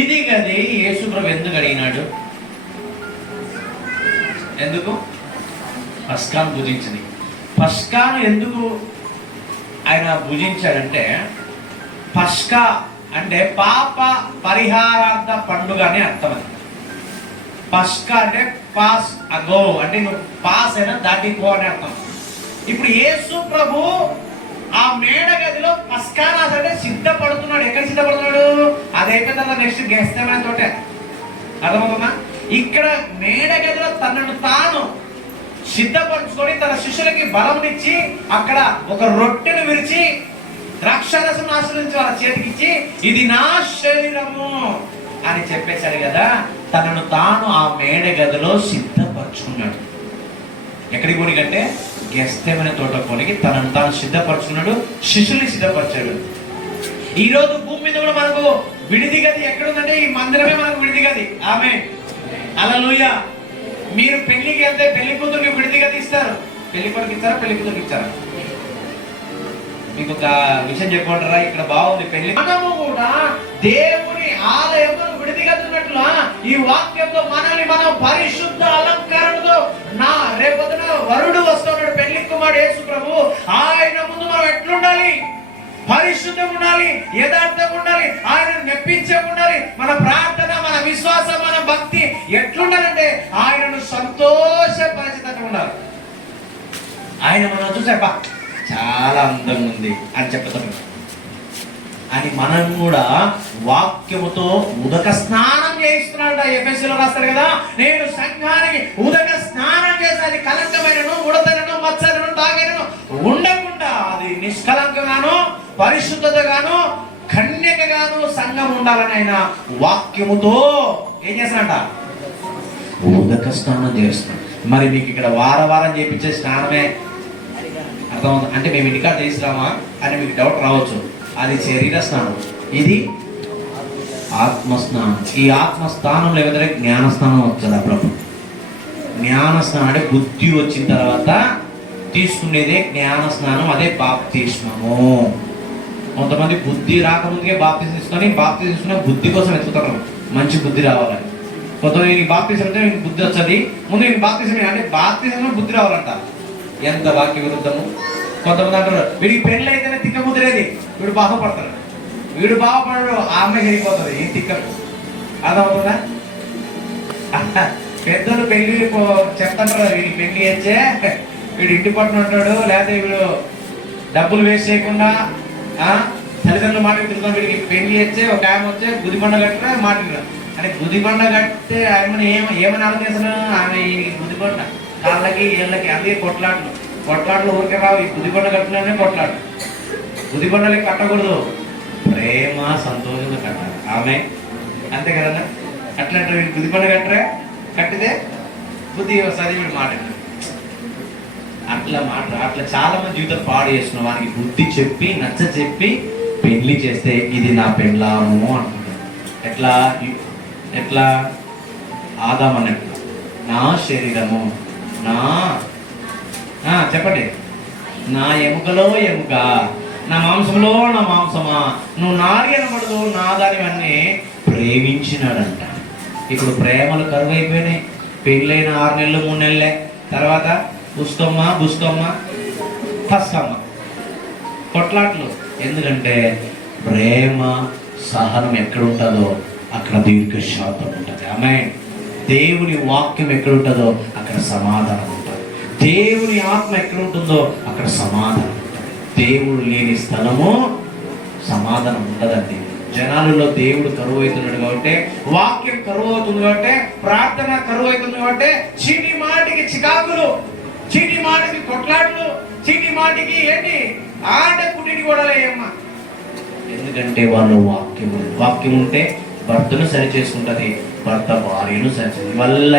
ఇది గది యేసుప్రభు ఎందుకు అడిగినాడు? ఎందుకు? పస్కాను భుజించింది. పస్కాను ఎందుకు ఆయన భుజించాడంటే, పస్కా అంటే పాప పరిహారార్థ పండుగ అని అర్థం. అది పస్కా అంటే పాస్ అగో అంటే నువ్వు పాస్ అయినా దాటిపో అని అర్థం. ఇప్పుడు యేసు ప్రభు ఆ మేడ గదిలో పస్కానాస్ అంటే సిద్ధపడుతున్నాడు. ఎక్కడ సిద్ధపడుతున్నాడు? అదైపోయిన తర్వాత నెక్స్ట్ గెస్తేమనే తోటే. అర్థమవుతుందా? ఇక్కడ మేడ గదిలో తనను తాను సిద్ధపరచుకొని తన శిష్యులకి బలమునిచ్చి అక్కడ ఒక రొట్టెను విరిచి ద్రాక్షారసం ఆశ్రయించి వాళ్ళ చేతికిచ్చి ఇది నా శరీరము అని చెప్పేశాడు కదా. తనను తాను ఆ మేడ గదిలో సిద్ధపరచుకున్నాడు. ఎక్కడికి పోనికంటే గెస్తేమనే తోట పోనికి తనను తాను సిద్ధపరచుకున్నాడు, శిష్యుల్ని సిద్ధపరిచాడు. ఈరోజు భూమి మీద కూడా మనకు విడిది గది ఎక్కడుందంటే ఈ మందిరమే మనకు విడిది గది. ఆమె హల్లెలూయా. మీరు పెళ్లికి వెళ్తే పెళ్లి కూతురికి విడిది గది ఇస్తారు. పెళ్లి కొడుకు ఇచ్చారా, పెళ్లి కూతురికి ఇచ్చారా? మీకు ఒక విషయం చెప్పమంటారా? ఇక్కడ బాగుంది పెళ్లి. మనము కూడా దేవుని ఆలయంలో విడిది గది ఉన్నట్లుగా ఈ వాక్యంలో మనల్ని మనం పరిశుద్ధ అలంకారంతో నా రేపొద్దున వరుడు వస్తున్నాడు, పెళ్లి కుమారుడు యేసు ప్రభు. ఆయన ముందు మనం ఎట్లుండాలి? పరిశుద్ధంగా ఉండాలి, యథార్థంగా ఉండాలి, ఆయన మెప్పించే ఉండాలి. మన ప్రార్థన, మన విశ్వాసం, మన భక్తి ఎట్లుండాలంటే ఆయనను సంతోషపరిచేటట్టు ఉండాలి. ఆయన మనం చూసాక చాలా అందంగా ఉంది అని చెప్తాం అని మనం కూడా వాక్యముతో ఉదక స్నానం చేయిస్తున్నాడు. ఎఫెసీలో రాస్తాడు కదా, నేను సంఘానికి ఉదక స్నానం చేసి కలంకమైనను ఉడతలను మచ్చలను తాగను ఉండకుండా అది నిష్కలంకగాను పరిశుద్ధతగాను కన్యకగాను సంఘం ఉండాలని ఆయన వాక్యముతో ఏం చేస్తాడంట? ఉదక స్నానం చేస్తున్నాడు. మరి మీకు ఇక్కడ వారం చేయించే స్నానమే అర్థమవుతుంది అంటే మేము ఇంటికాడ చేసిరామా అని మీకు డౌట్ రావచ్చు. అది శరీర స్నానం, ఇది ఆత్మస్నానం. ఈ ఆత్మస్థానంలో ఏదంటే జ్ఞానస్నానం వస్తుంది. అప్పుడప్పుడు జ్ఞానస్నానం అంటే బుద్ధి వచ్చిన తర్వాత తీసుకునేదే జ్ఞానస్నానం, అదే బాప్తిస్మము. కొంతమంది బుద్ధి రాకముందుకే బాప్తిజం తీసుకొని బాప్తిజం తీసుకున్న బుద్ధి కోసం వెతుకుతారు, మంచి బుద్ధి రావాలని. కొంతమంది బాప్తిజం అంటే బుద్ధి వచ్చేది ముందు బాప్తిజం అంటే బాప్తిజంలో బుద్ధి రావాలంట. ఎంత వాక్య విరుద్ధము. కొంతమంది అంటారు వీడికి పెళ్ళి అయితేనే తిక్క ముదిరేది, వీడు బాధపడతాడు, వీడు బాగుపడడు, ఆ అమ్మాయి జరిగిపోతుంది ఈ తిక్కలు. అదవుతుందా? పెద్దలు పెళ్లి చెప్తాంటారు వీడికి పెళ్లి వచ్చే వీడు ఇంటి పట్టున ఉంటాడు, లేకపోతే వీడు డబ్బులు వేస్ట్ చేయకుండా తల్లిదండ్రులు మాట తిరుగుతాం. వీడికి పెళ్లి వచ్చే ఒక ఆమె వచ్చే గుదిబండ కట్టినా మాట్లాడారు అంటే గుదిబండ కట్టే ఆమెను ఏమని అర్థం చేసిన ఆమె ఈ గుదిబండ కాళ్ళకి ఏళ్ళకి అదే కొట్లాటలు ఊరికే రావు. ఈ గుదిబండ కట్టిననే కొట్లాడు. గుదిబండలకి కట్టకూడదు, ప్రేమ సంతోషంగా కట్టాలి. ఆమె అంతే కదన్నా. అట్లా గుదిబండ కట్టితే బుద్ధి వస్తుంది. వీడు మాట అట్లా చాలా మంది జీవితం పాడు చేస్తున్నాం. వానికి బుద్ధి చెప్పి నచ్చ చెప్పి పెళ్లి చేస్తే ఇది నా పెళ్ళాము అంటున్నాడు. ఎట్లా ఆదాం అన్నట్లు నా శరీరము నా చెప్పండి నా ఎముకలో ఎముక, నా మాంసంలో నా మాంసమా, నువ్వు నాది అనబడదు నా దానివన్నీ ప్రేమించినాడంట. ఇప్పుడు ప్రేమలు కరువు అయిపోయినాయి. పెళ్ళైన 6 నెలలు 3 నెలలే తర్వాత బుస్తమ్మ పస్కమ్మ కొట్లాట్లు. ఎందుకంటే ప్రేమ సహనం ఎక్కడ ఉంటుందో అక్కడ దీర్ఘశాంతం ఉంటుంది. ఆమె దేవుని వాక్యం ఎక్కడ ఉంటుందో అక్కడ సమాధానం ఉంటుంది. దేవుని ఆత్మ ఎక్కడ ఉంటుందో అక్కడ సమాధానం ఉంటుంది. దేవుడు లేని స్థలము సమాధానం ఉండదండి. జనాలలో దేవుడు కరువు అవుతున్నాడు కాబట్టి, వాక్యం కరువు అవుతుంది కాబట్టి, ప్రార్థన కరువు అవుతుంది కాబట్టి చీటి మాటికి చికాకులు, చీటి మాటికి కొట్లాట్లు, చీటి మాటికి ఏంటి ఆట పుట్టిని కూడా లేమ్మా. ఎందుకంటే వాళ్ళు వాక్యం ఉంటే భర్తను సరి చేసుకుంటుంది, భర్త భార్యను సరి చేసుకుంటుంది. వల్ల